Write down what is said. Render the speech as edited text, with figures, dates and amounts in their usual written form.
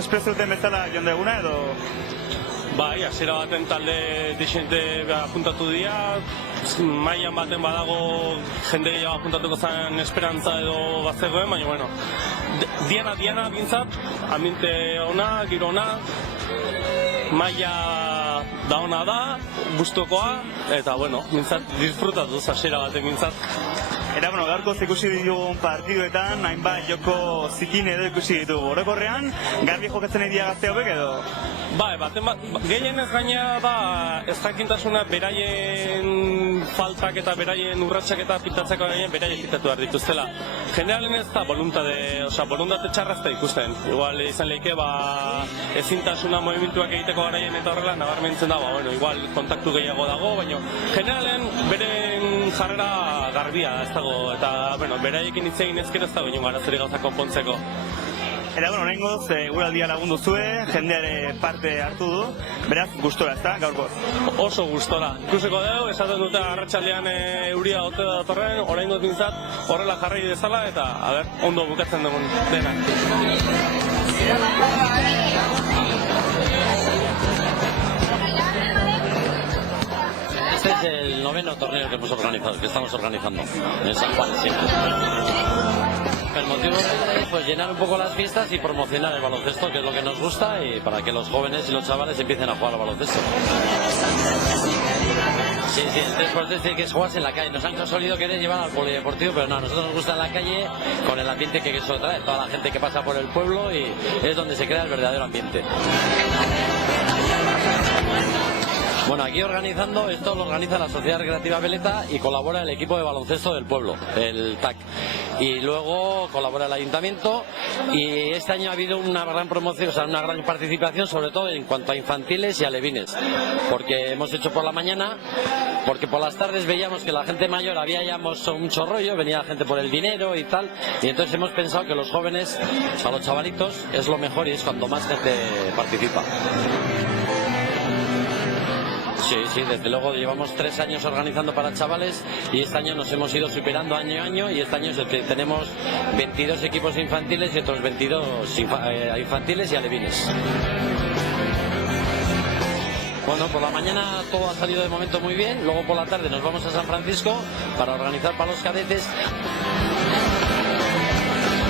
espresso duten bezala joan deguna edo? Bai, hasiera baten talde disente apuntatu dira, mailan baten badago jende gehiago apuntatuko zen esperantza edo bazegoen, baina bueno, diana bintzat, ambiente ona, giro ona, maila da ona da, gustukoa, eta bueno, bintzat disfrutatuz hasiera baten bintzat. Eta, bueno, gaurko ikusi ditugun partiduetan, hainbat joko zikin edo ikusi ditugu. Orokorrean, garbi jokatzen edia gazte hauek edo? Bai, gehien ez gaina da ez jakintasuna beraien faltak eta beraien urratsak eta pintatzeko gainen beraien pintatu behar dituztela. Generalen ez da boluntate txarra ez da ikusten. Igual izan lehike, ezintasuna movimentuak egiteko garaien eta horrela nabarmentzen da, igual kontaktu gehiago dago, baina generalen beren jarrera garbia ez dago, eta beraiekin hitz egin ezkero ez dago ino garazeri gauza konpontzeko. Eta, oraingoz, guraldia lagundu zuen, jendeare parte hartu du, beraz, gustora, ez da, gaurko? Oso gustora. Ikusiko dugu, esaten dute arratsaldean euria ote datorren, oraingoz bintzat horrela jarrai dezala, eta, ondo bukatzen dugun dena. Este es el 9º torneo que estamos organizando en San Juan siempre. El motivo es pues llenar un poco las fiestas y promocionar el baloncesto, que es lo que nos gusta, y para que los jóvenes y los chavales empiecen a jugar al baloncesto. Sí, el 3x3 tiene que jugarse en la calle. Nos han conseguido querer llevar al polideportivo, pero no, a nosotros nos gusta en la calle con el ambiente que eso trae, toda la gente que pasa por el pueblo, y es donde se crea el verdadero ambiente. Bueno, aquí organizando, esto lo organiza la Sociedad Recreativa Veleta y colabora el equipo de baloncesto del pueblo, el TAC. Y luego colabora el ayuntamiento, y este año ha habido una gran promoción, una gran participación, sobre todo en cuanto a infantiles y alevines, porque hemos hecho por la mañana, porque por las tardes veíamos que la gente mayor había ya mucho rollo, venía gente por el dinero y tal, y entonces hemos pensado que los jóvenes, a los chavalitos, es lo mejor y es cuando más gente participa. Sí, desde luego llevamos 3 años organizando para chavales, y este año nos hemos ido superando año a año, y este año es el que tenemos 22 equipos infantiles y otros 22 infantiles y alevines. Bueno, por la mañana todo ha salido de momento muy bien, luego por la tarde nos vamos a San Francisco para organizar para los cadetes.